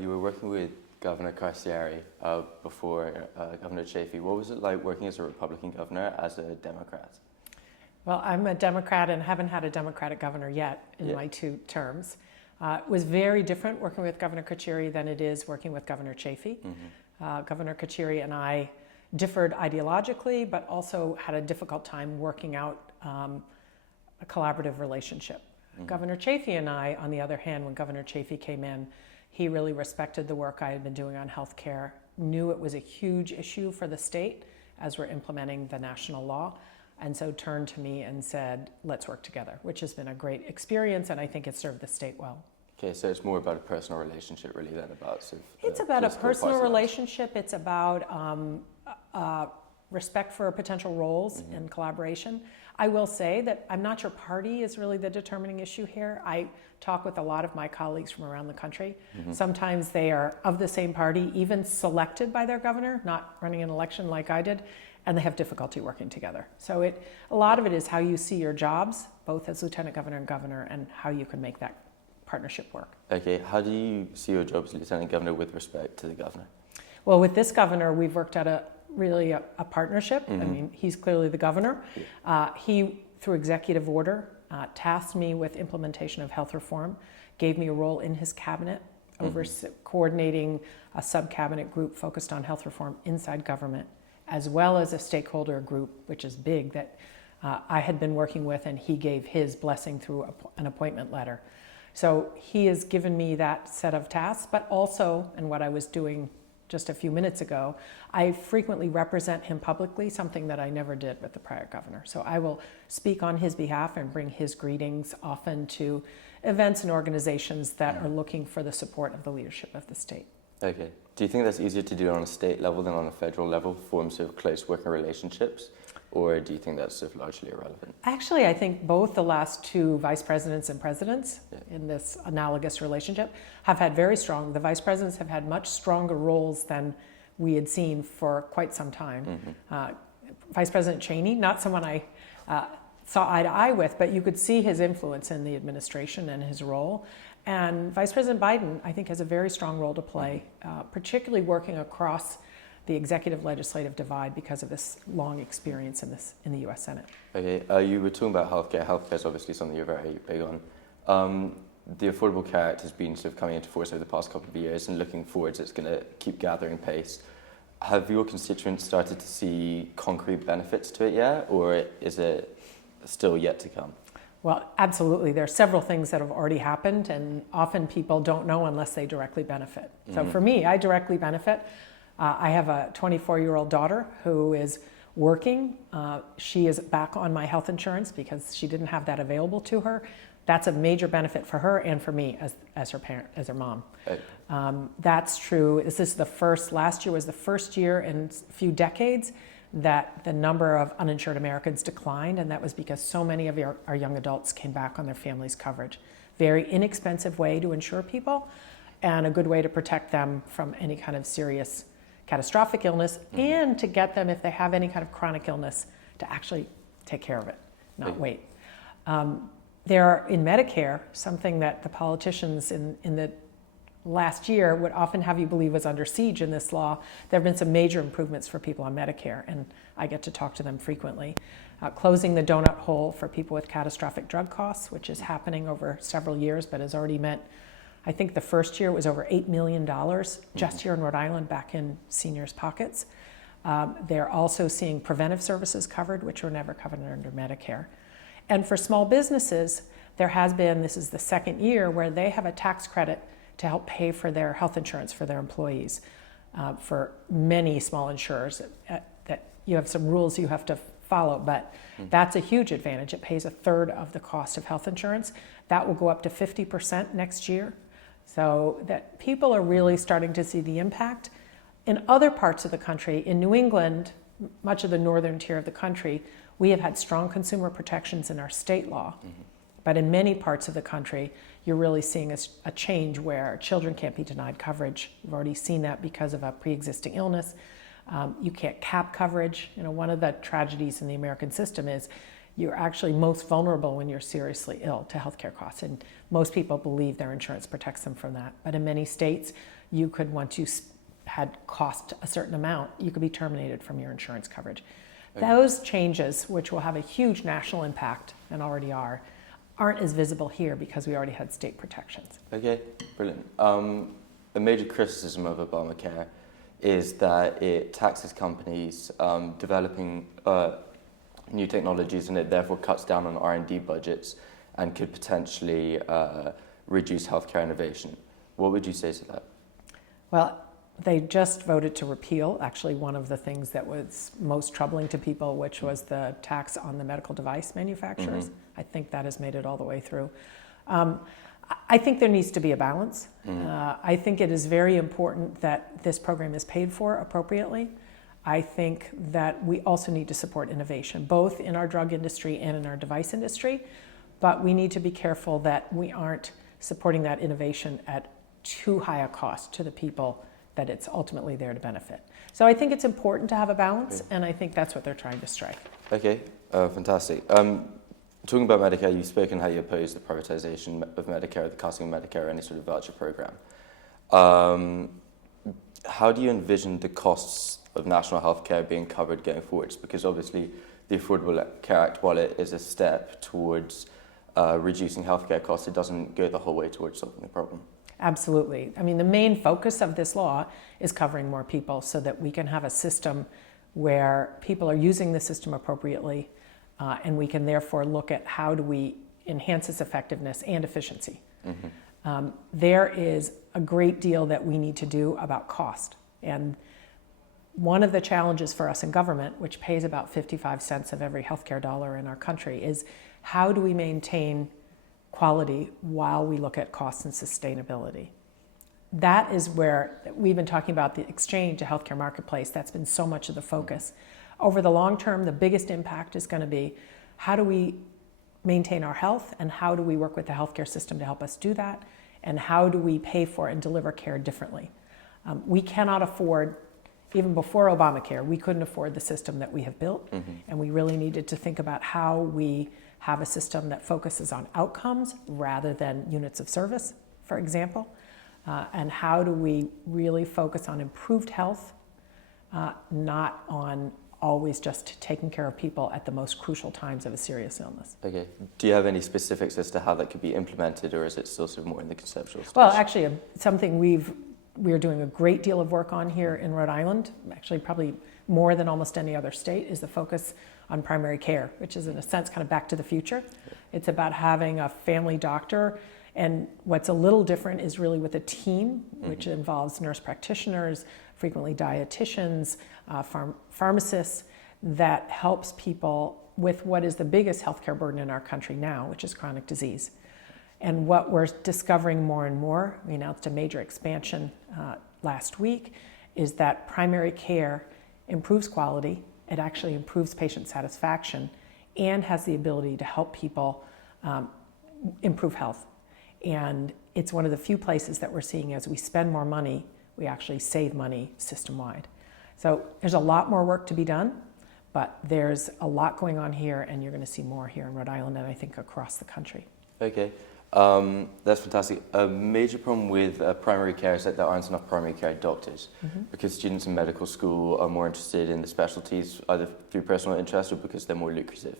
you were working with Governor Carcieri before Governor Chafee. What was it like working as a Republican governor as a Democrat? Well, I'm a Democrat and haven't had a Democratic governor yet in my 2 terms. It was very different working with Governor Carcieri than it is working with Governor Chafee. Governor Carcieri and I differed ideologically, but also had a difficult time working out a collaborative relationship. Governor Chafee and I, on the other hand, when Governor Chafee came in, he really respected the work I had been doing on health care, knew it was a huge issue for the state as we're implementing the national law, and so turned to me and said, let's work together, which has been a great experience, and I think it's served the state well. Okay, so it's more about a personal relationship really than about sort of... It's about a personal relationship. It's about respect for potential roles and collaboration. I will say that I'm not sure party is really the determining issue here. I talk with a lot of my colleagues from around the country. Sometimes they are of the same party, even selected by their governor, not running an election like I did, and they have difficulty working together. So a lot of it is how you see your jobs, both as lieutenant governor and governor, and how you can make that partnership work. Okay, how do you see your job as lieutenant governor with respect to the governor? Well, with this governor, we've worked out a partnership. I mean, he's clearly the governor. He, through executive order, tasked me with implementation of health reform, gave me a role in his cabinet, coordinating a sub-cabinet group focused on health reform inside government, as well as a stakeholder group, which is big, that I had been working with, and he gave his blessing through an appointment letter. So he has given me that set of tasks, but also, and what I was doing just a few minutes ago, I frequently represent him publicly, something that I never did with the prior governor. So I will speak on his behalf and bring his greetings often to events and organizations that are looking for the support of the leadership of the state. Okay. Do you think that's easier to do on a state level than on a federal level, form sort of close working relationships? Or do you think that's sort of largely irrelevant? Actually, I think both the last 2 vice presidents and presidents in this analogous relationship have had the vice presidents have had much stronger roles than we had seen for quite some time. Vice President Cheney, not someone I saw eye to eye with, but you could see his influence in the administration and his role. And Vice President Biden, I think, has a very strong role to play, particularly working across the executive legislative divide because of this long experience in the U.S. Senate. Okay, you were talking about healthcare. Healthcare is obviously something you're very big on. The Affordable Care Act has been sort of coming into force over the past couple of years, and looking forwards, it's going to keep gathering pace. Have your constituents started to see concrete benefits to it yet, or is it still yet to come? Well, absolutely. There are several things that have already happened, and often people don't know unless they directly benefit. So for me, I directly benefit. I have a 24-year-old daughter who is working. She is back on my health insurance because she didn't have that available to her. That's a major benefit for her and for me as her parent, as her mom. That's true. Last year was the first year in a few decades that the number of uninsured Americans declined, and that was because so many of our young adults came back on their family's coverage. Very inexpensive way to insure people, and a good way to protect them from any kind of serious catastrophic illness, and to get them, if they have any kind of chronic illness, to actually take care of it, not wait. There are, in Medicare, something that the politicians in the last year would often have you believe was under siege in this law. There have been some major improvements for people on Medicare, and I get to talk to them frequently. Closing the donut hole for people with catastrophic drug costs, which is happening over several years, but has already meant, I think the first year was over $8 million just here in Rhode Island back in seniors' pockets. They're also seeing preventive services covered, which were never covered under Medicare. And for small businesses, there has been, this is the second year, where they have a tax credit to help pay for their health insurance for their employees. For many small insurers, that you have some rules you have to follow, but that's a huge advantage. It pays 1/3 of the cost of health insurance. That will go up to 50% next year. So that people are really starting to see the impact. In other parts of the country, in New England, much of the northern tier of the country, we have had strong consumer protections in our state law. But in many parts of the country, you're really seeing a change where children can't be denied coverage. You've already seen that because of a pre-existing illness. You can't cap coverage. You know, one of the tragedies in the American system is you're actually most vulnerable when you're seriously ill to healthcare costs, and most people believe their insurance protects them from that. But in many states, you could, once you had cost a certain amount, you could be terminated from your insurance coverage. Okay. Those changes, which will have a huge national impact, and already are, aren't as visible here because we already had state protections. Okay, brilliant. A major criticism of Obamacare is that it taxes companies developing new technologies, and it therefore cuts down on R&D budgets and could potentially reduce healthcare innovation. What would you say to that? Well, they just voted to repeal, actually, one of the things that was most troubling to people, which was the tax on the medical device manufacturers. Mm-hmm. I think that has made it all the way through. I think there needs to be a balance. Mm-hmm. I think it is very important that this program is paid for appropriately. I think that we also need to support innovation, both in our drug industry and in our device industry, but we need to be careful that we aren't supporting that innovation at too high a cost to the people that it's ultimately there to benefit. So I think it's important to have a balance, and I think that's what they're trying to strike. Okay, fantastic. Talking about Medicare, you've spoken how you oppose the privatization of Medicare, the cutting of Medicare, any sort of voucher program. How do you envision the costs of national health care being covered going forwards? Because obviously the Affordable Care Act, while it is a step towards reducing healthcare costs, it doesn't go the whole way towards solving the problem. Absolutely. I mean, the main focus of this law is covering more people so that we can have a system where people are using the system appropriately, and we can therefore look at how do we enhance its effectiveness and efficiency. Mm-hmm. There is a great deal that we need to do about cost. And one of the challenges for us in government, which pays about 55 cents of every healthcare dollar in our country, is how do we maintain quality while we look at cost and sustainability? That is where we've been talking about the exchange to healthcare marketplace. That's been so much of the focus. Over the long term, the biggest impact is going to be how do we maintain our health, and how do we work with the healthcare system to help us do that, and how do we pay for and deliver care differently? We cannot afford, even before Obamacare, we couldn't afford the system that we have built, mm-hmm. and we really needed to think about how we have a system that focuses on outcomes rather than units of service, for example, and how do we really focus on improved health, not on always just taking care of people at the most crucial times of a serious illness. Okay. Do you have any specifics as to how that could be implemented, or is it still sort of more in the conceptual stage? Well, actually, something we're doing a great deal of work on here in Rhode Island, actually probably more than almost any other state, is the focus on primary care, which is in a sense kind of back to the future. It's about having a family doctor, and what's a little different is really with a team, which mm-hmm. involves nurse practitioners, frequently dietitians, pharmacists, that helps people with what is the biggest healthcare burden in our country now, which is chronic disease. And what we're discovering more and more, we announced a major expansion last week, is that primary care improves quality, it actually improves patient satisfaction, and has the ability to help people improve health. And it's one of the few places that we're seeing as we spend more money, we actually save money system-wide. So there's a lot more work to be done, but there's a lot going on here, and you're going to see more here in Rhode Island and I think across the country. Okay, that's fantastic. A major problem with primary care is that there aren't enough primary care doctors, mm-hmm. because students in medical school are more interested in the specialties either through personal interest or because they're more lucrative.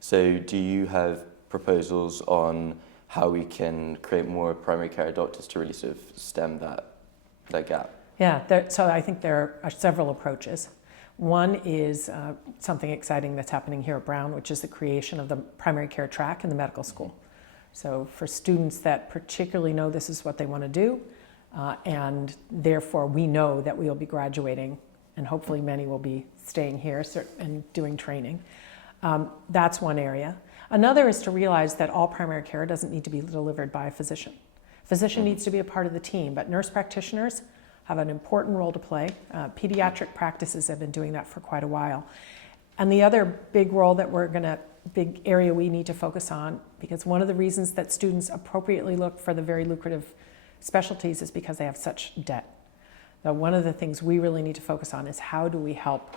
So do you have proposals on how we can create more primary care doctors to really sort of stem that gap? Yeah, so I think there are several approaches. One is something exciting that's happening here at Brown, which is the creation of the primary care track in the medical school. So for students that particularly know this is what they want to do, and therefore we know that we will be graduating, and hopefully many will be staying here and doing training. That's one area. Another is to realize that all primary care doesn't need to be delivered by a physician. Physician needs to be a part of the team, but nurse practitioners have an important role to play. Pediatric practices have been doing that for quite a while. And the other big role that big area we need to focus on, because one of the reasons that students appropriately look for the very lucrative specialties is because they have such debt. So one of the things we really need to focus on is how do we help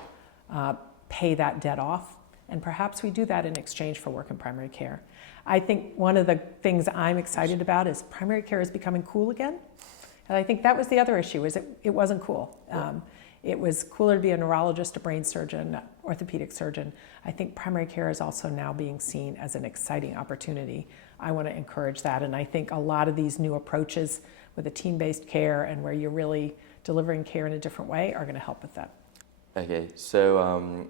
pay that debt off, and perhaps we do that in exchange for work in primary care. I think one of the things I'm excited about is primary care is becoming cool again. And I think that was the other issue, is it wasn't cool. It was cooler to be a neurologist, a brain surgeon, orthopedic surgeon. I think primary care is also now being seen as an exciting opportunity. I want to encourage that, and I think a lot of these new approaches with a team-based care and where you're really delivering care in a different way are going to help with that. Okay, so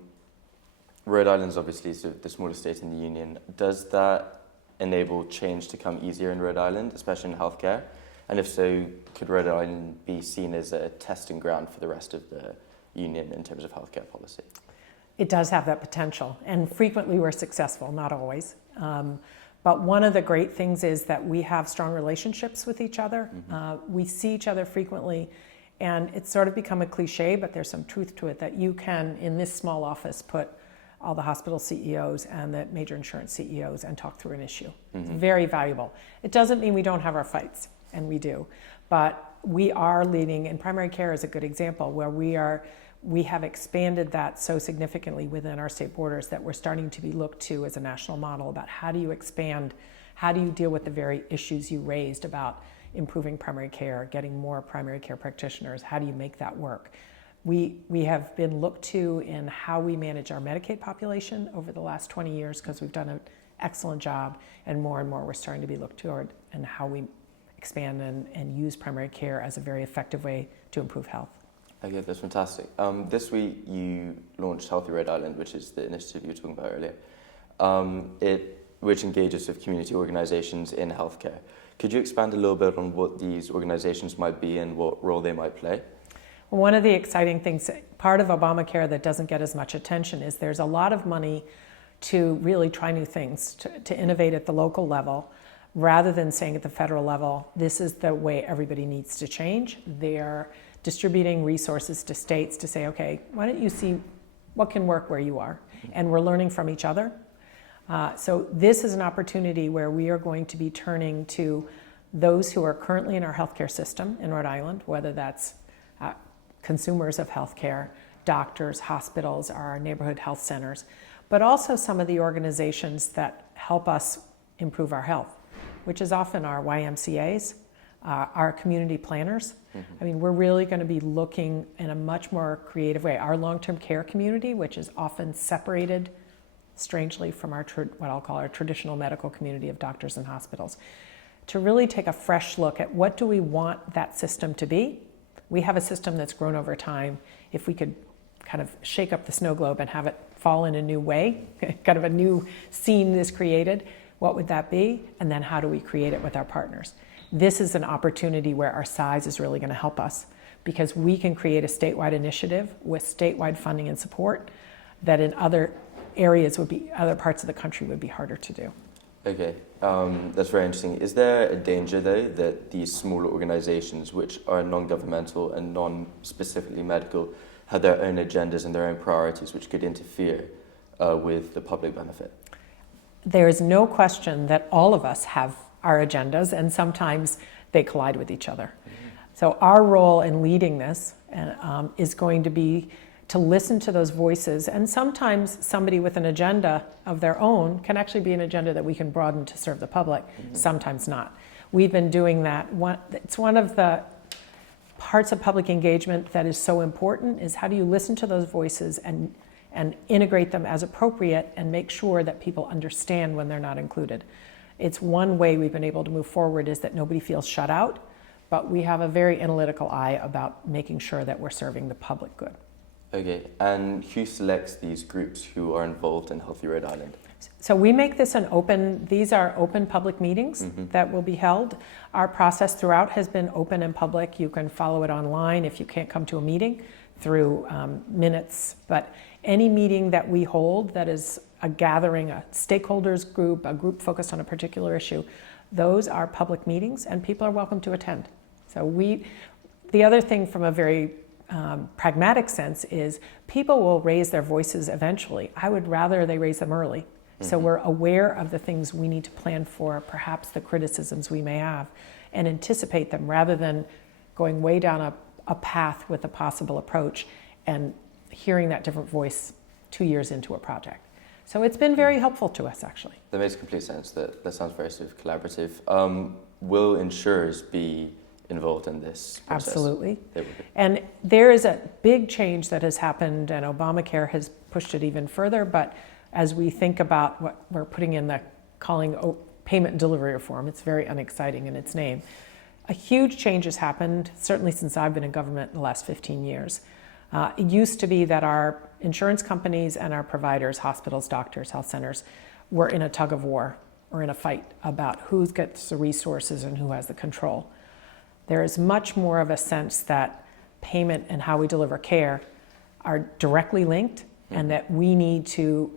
Rhode Island is obviously sort of the smallest state in the union. Does that enable change to come easier in Rhode Island, especially in healthcare? And if so, could Rhode Island be seen as a testing ground for the rest of the union in terms of healthcare policy? It does have that potential, and frequently we're successful, not always. But one of the great things is that we have strong relationships with each other. We see each other frequently, and it's sort of become a cliche, but there's some truth to it, that you can, in this small office, put all the hospital CEOs and the major insurance CEOs and talk through an issue. It's very valuable. It doesn't mean we don't have our fights, and we do, but we are leading, and primary care is a good example, where we have expanded that so significantly within our state borders that we're starting to be looked to as a national model about how do you expand, how do you deal with the very issues you raised about improving primary care, getting more primary care practitioners, how do you make that work? We have been looked to in how we manage our Medicaid population over the last 20 years because we've done an excellent job, and more we're starting to be looked toward and how we expand and use primary care as a very effective way to improve health. Okay, that's fantastic. This week you launched Healthy Rhode Island, which is the initiative you were talking about earlier, which engages with community organizations in healthcare. Could you expand a little bit on what these organizations might be and what role they might play? One of the exciting things, part of Obamacare that doesn't get as much attention, is there's a lot of money to really try new things, to innovate at the local level, rather than saying at the federal level, this is the way everybody needs to change. They're distributing resources to states to say, okay, why don't you see what can work where you are? And we're learning from each other. So this is an opportunity where we are going to be turning to those who are currently in our healthcare system in Rhode Island, whether that's consumers of healthcare, doctors, hospitals, our neighborhood health centers, but also some of the organizations that help us improve our health, which is often our YMCAs, our community planners. I mean, we're really going to be looking in a much more creative way. Our long-term care community, which is often separated, strangely, from our what I'll call our traditional medical community of doctors and hospitals, to really take a fresh look at what do we want that system to be. We have a system that's grown over time. If we could kind of shake up the snow globe and have it fall in a new way, kind of a new scene is created, what would that be? And then how do we create it with our partners? This is an opportunity where our size is really going to help us, because we can create a statewide initiative with statewide funding and support that in other areas other parts of the country would be harder to do. Okay, that's very interesting. Is there a danger, though, that these smaller organizations, which are non-governmental and non-specifically medical, have their own agendas and their own priorities, which could interfere with the public benefit? There is no question that all of us have our agendas, and sometimes they collide with each other. So our role in leading this is going to be to listen to those voices, and sometimes somebody with an agenda of their own can actually be an agenda that we can broaden to serve the public, sometimes not. We've been doing that. It's one of the parts of public engagement that is so important, is how do you listen to those voices and integrate them as appropriate and make sure that people understand when they're not included. It's one way we've been able to move forward, is that nobody feels shut out, but we have a very analytical eye about making sure that we're serving the public good. Okay, and who selects these groups who are involved in Healthy Rhode Island? So we make this these are open public meetings that will be held. Our process throughout has been open and public. You can follow it online if you can't come to a meeting through minutes, but any meeting that we hold that is a gathering, a stakeholders group, a group focused on a particular issue, those are public meetings and people are welcome to attend. So the other thing from a very pragmatic sense is people will raise their voices eventually. I would rather they raise them early. So we're aware of the things we need to plan for, perhaps the criticisms we may have, and anticipate them rather than going way down a path with a possible approach and hearing that different voice 2 years into a project. So it's been very helpful to us, actually. That makes complete sense. That sounds very sort of collaborative. Will insurers be involved in this process? Absolutely. They would be. And there is a big change that has happened, and Obamacare has pushed it even further. But as we think about what we're putting in the payment and delivery reform, it's very unexciting in its name. A huge change has happened, certainly since I've been in government in the last 15 years. It used to be that our insurance companies and our providers, hospitals, doctors, health centers, were in a tug of war or in a fight about who gets the resources and who has the control. There is much more of a sense that payment and how we deliver care are directly linked, and that we need to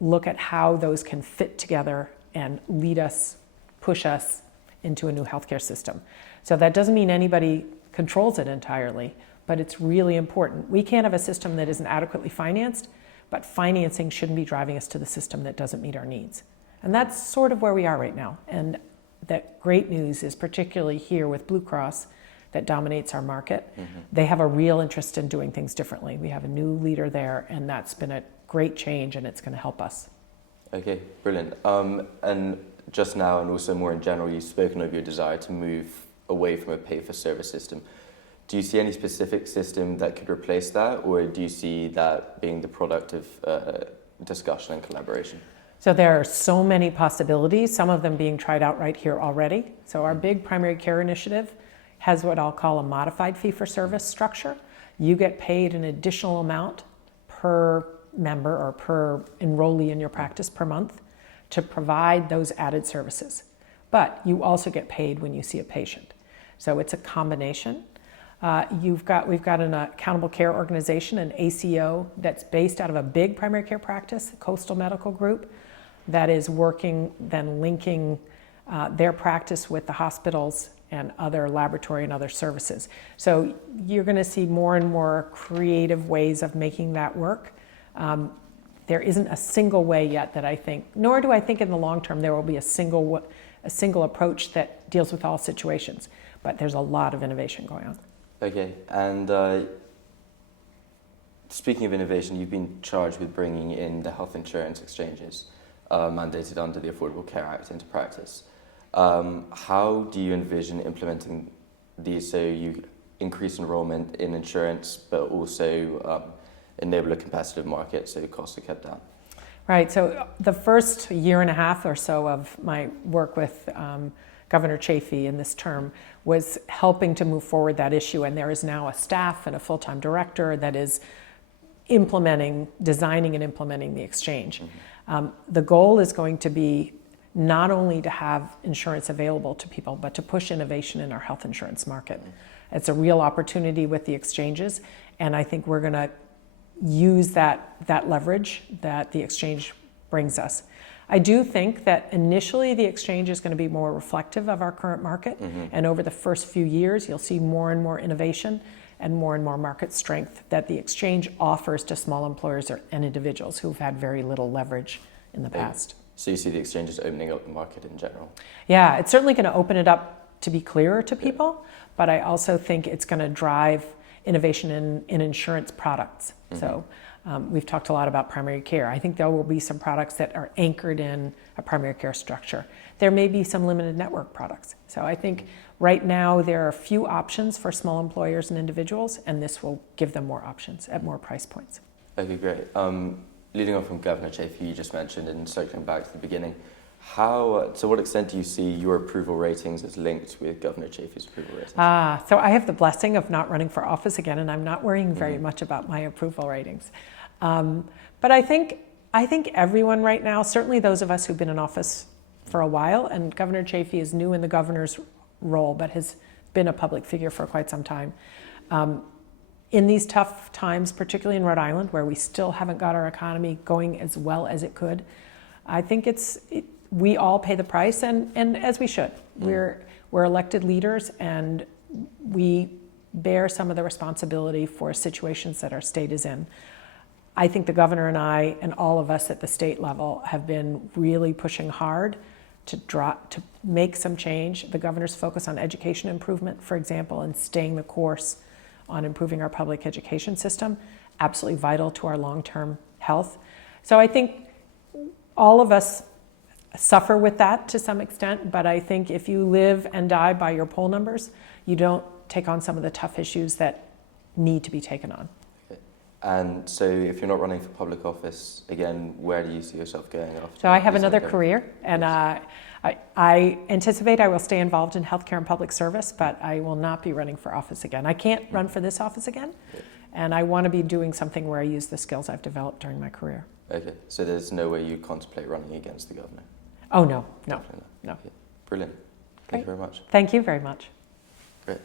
look at how those can fit together and lead us, push us into a new healthcare system. So that doesn't mean anybody controls it entirely, but it's really important. We can't have a system that isn't adequately financed, but financing shouldn't be driving us to the system that doesn't meet our needs. And that's sort of where we are right now. And the great news is, particularly here with Blue Cross, that dominates our market. They have a real interest in doing things differently. We have a new leader there, and that's been a great change, and it's going to help us. Okay, brilliant. And just now, and also more in general, you've spoken of your desire to move away from a pay-for-service system. Do you see any specific system that could replace that, or do you see that being the product of discussion and collaboration? So there are so many possibilities, some of them being tried out right here already. So our big primary care initiative has what I'll call a modified fee-for-service structure. You get paid an additional amount per member or per enrollee in your practice per month to provide those added services. But you also get paid when you see a patient. So it's a combination. We've got an accountable care organization, an ACO, that's based out of a big primary care practice, Coastal Medical Group, that is working, then linking their practice with the hospitals and other laboratory and other services. So you're going to see more and more creative ways of making that work. There isn't a single way yet that I think, nor do I think in the long term there will be a single approach that deals with all situations. But there's a lot of innovation going on. Okay, and speaking of innovation, you've been charged with bringing in the health insurance exchanges mandated under the Affordable Care Act into practice. How do you envision implementing these so you increase enrollment in insurance, but also enable a competitive market so costs are kept down? Right, so the first year and a half or so of my work with Governor Chafee in this term was helping to move forward that issue, and there is now a staff and a full-time director that is designing and implementing the exchange. The goal is going to be not only to have insurance available to people, but to push innovation in our health insurance market. It's a real opportunity with the exchanges, and I think we're going to use that leverage that the exchange brings us. I do think that initially the exchange is going to be more reflective of our current market, and over the first few years you'll see more and more innovation and more market strength that the exchange offers to small employers and individuals who've had very little leverage in the past. So you see the exchanges opening up the market in general? Yeah, it's certainly going to open it up to be clearer to people, but I also think it's going to drive innovation in insurance products. So we've talked a lot about primary care. I think there will be some products that are anchored in a primary care structure. There may be some limited network products. So I think right now there are a few options for small employers and individuals, and this will give them more options at more price points. Okay, great. Leading on from Governor Chafee, you just mentioned, and circling back to the beginning, to what extent do you see your approval ratings as linked with Governor Chafee's approval ratings? So I have the blessing of not running for office again, and I'm not worrying very much about my approval ratings. But I think everyone right now, certainly those of us who've been in office for a while, and Governor Chafee is new in the governor's role, but has been a public figure for quite some time. In these tough times, particularly in Rhode Island, where we still haven't got our economy going as well as it could, I think we all pay the price, and as we should. We're elected leaders, and we bear some of the responsibility for situations that our state is in. I think the governor and I and all of us at the state level have been really pushing hard to make some change. The governor's focus on education improvement, for example, and staying the course on improving our public education system, absolutely vital to our long-term health. So I think all of us suffer with that to some extent, but I think if you live and die by your poll numbers, you don't take on some of the tough issues that need to be taken on. Okay. And so if you're not running for public office, again, where do you see yourself going after? So I have another career, and Yes. I anticipate I will stay involved in healthcare and public service, but I will not be running for office again. I can't run for this office again, and I want to be doing something where I use the skills I've developed during my career. Okay, so there's no way you contemplate running against the governor? Oh, no, no, Definitely not. no. Okay. Brilliant. Thank you very much. Thank you very much. Great.